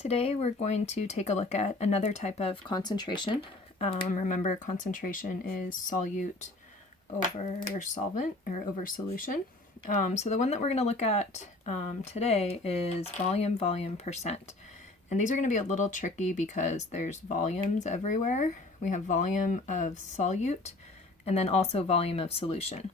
Today we're going to take a look at another type of concentration. Remember, concentration is solute over solvent or over solution. So the one that we're going to look at today is volume percent. And these are going to be a little tricky because there's volumes everywhere. We have volume of solute and then also volume of solution.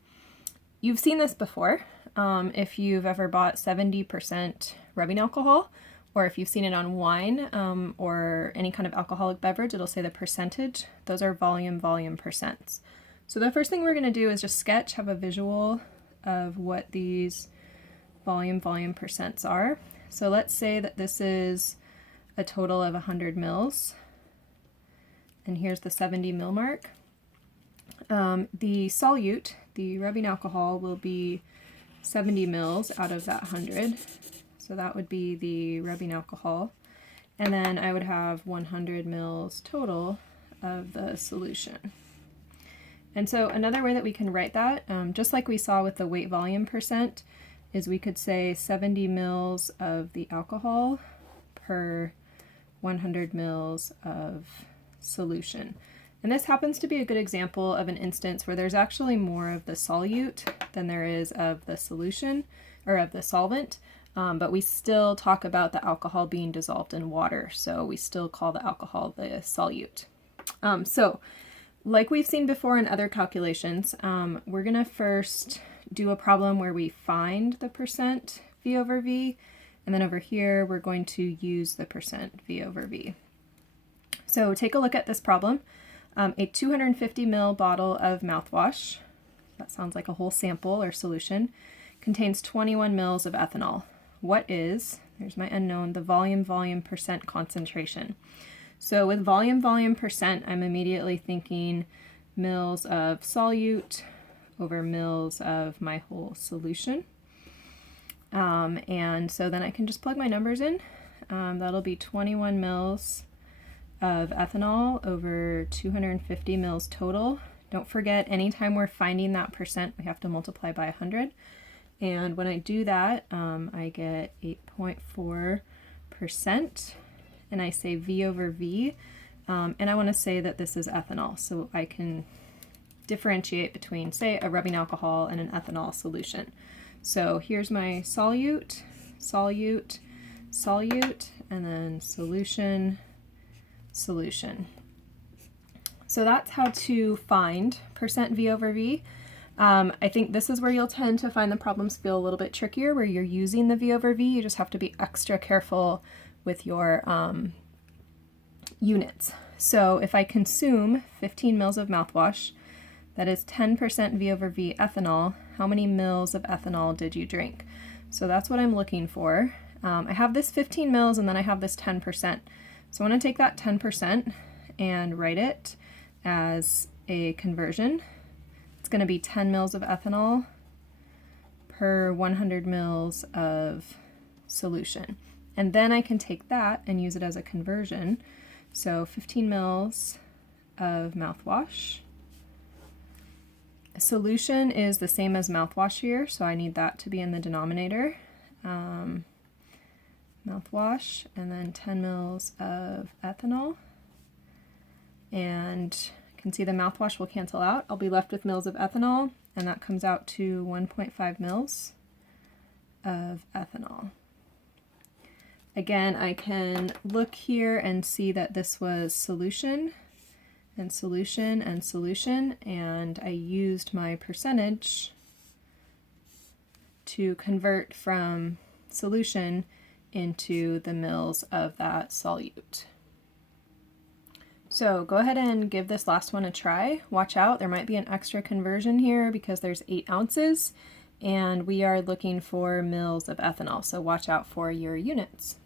You've seen this before if you've ever bought 70% rubbing alcohol, or if you've seen it on wine or any kind of alcoholic beverage, it'll say the percentage. Those are volume percents. So the first thing we're going to do is just sketch, have a visual of what these volume percents are. So let's say that this is a total of 100 mils, and here's the 70 mil mark. The solute, the rubbing alcohol, will be 70 mils out of that 100. So that would be the rubbing alcohol. And then I would have 100 mils total of the solution. And so another way that we can write that, just like we saw with the weight volume percent, is we could say 70 mils of the alcohol per 100 mils of solution. And this happens to be a good example of an instance where there's actually more of the solute than there is of the solution, or of the solvent. But we still talk about the alcohol being dissolved in water, so we still call the alcohol the solute. So, like we've seen before in other calculations, we're going to first do a problem where we find the percent V over V, and then over here we're going to use the percent V over V. So take a look at this problem. A 250 ml bottle of mouthwash, that sounds like a whole sample or solution, contains 21 mils of ethanol. What is, there's my unknown, the volume percent concentration? So with volume percent, I'm immediately thinking mils of solute over mils of my whole solution. And so then I can just plug my numbers in. That'll be 21 mils of ethanol over 250 mils total. Don't forget, anytime we're finding that percent, we have to multiply by 100. And when I do that, I get 8.4%, and I say V over V, and I want to say that this is ethanol, so I can differentiate between, say, a rubbing alcohol and an ethanol solution. So here's my solute, and then solution. So that's how to find percent V over V. I think this is where you'll tend to find the problems feel a little bit trickier, where you're using the V over V. You just have to be extra careful with your units. So if I consume 15 mils of mouthwash, that is 10% V over V ethanol. How many mils of ethanol did you drink? So that's what I'm looking for. I have this 15 mils and then I have this 10%. So I want to take that 10% and write it as a conversion. It's going to be 10 mils of ethanol per 100 mils of solution. And then I can take that and use it as a conversion. So 15 mils of mouthwash. Solution is the same as mouthwash here, so I need that to be in the denominator. Mouthwash, and then 10 mils of ethanol. And you can see the mouthwash will cancel out. I'll be left with mils of ethanol, and that comes out to 1.5 mils of ethanol. Again, I can look here and see that this was solution, and solution, and solution, and I used my percentage to convert from solution into the mils of that solute. So go ahead and give this last one a try. Watch out, there might be an extra conversion here because there's 8 ounces, and we are looking for mils of ethanol, so watch out for your units.